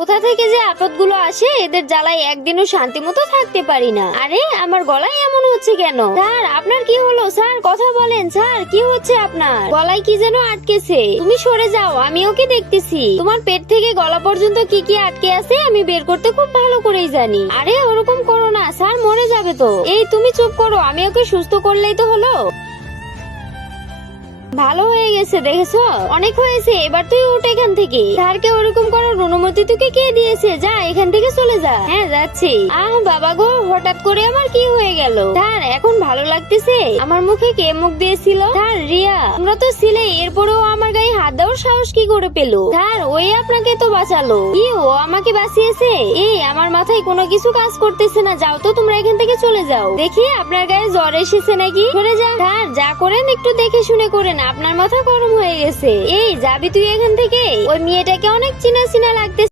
কোথা থেকে যে আপদগুলো আসে, এদের জ্বালায় একদিনও শান্তি মতো থাকতে পারি না। আরে আমার গলায় এমন হচ্ছে কেন? স্যার আপনার কি হলো? স্যার কথা বলেন। স্যার কি হচ্ছে আপনার? গলায় কি যেন আটকেছে। তুমি সরে যাও, আমি ওকে দেখতেছি। তোমার পেট থেকে গলা পর্যন্ত কি কি আটকে আছে আমি বের করতে খুব ভালো করেই জানি। আরে ওরকম করো না, স্যার মরে যাবে তো। এই তুমি চুপ করো, আমি ওকে সুস্থ করলেই তো হলো। ভালো হয়ে গেছে, দেখেছো? অনেক হয়েছে, এবার তুই উঠ এখান থেকে। স্যারকে ওরকম করার অনুমতি তোকে কে দিয়েছে? যা এখান থেকে চলে যা। হ্যাঁ যাচ্ছি। বাবা গো, হঠাৎ করে আমার কি হয়ে গেল? স্যার এখন ভালো লাগতেছে? আমার মুখে কে মুখ দিয়েছিল? স্যার রিয়া। তোমরা তো ছিলে, এরপরেও আমার গায়ে হাত দেওয়ার সাহস কি করে পেলো? স্যার ওই আপনাকে তো বাঁচালো। কি ও আমাকে বাঁচিয়েছে? এই আমার মাথায় কোনো কিছু কাজ করতেছে না। যাও তো তোমরা এখান থেকে চলে যাও। দেখি আপনার গায়ে জ্বর এসেছে নাকি। সরে যা। স্যার যা করেন একটু দেখে শুনে করেন, আপনার মাথা গরম হয়ে গেছে। এই যাবি তুই এখান থেকে? ওই মেয়েটাকে অনেক চিনা চিনা লাগতেছে।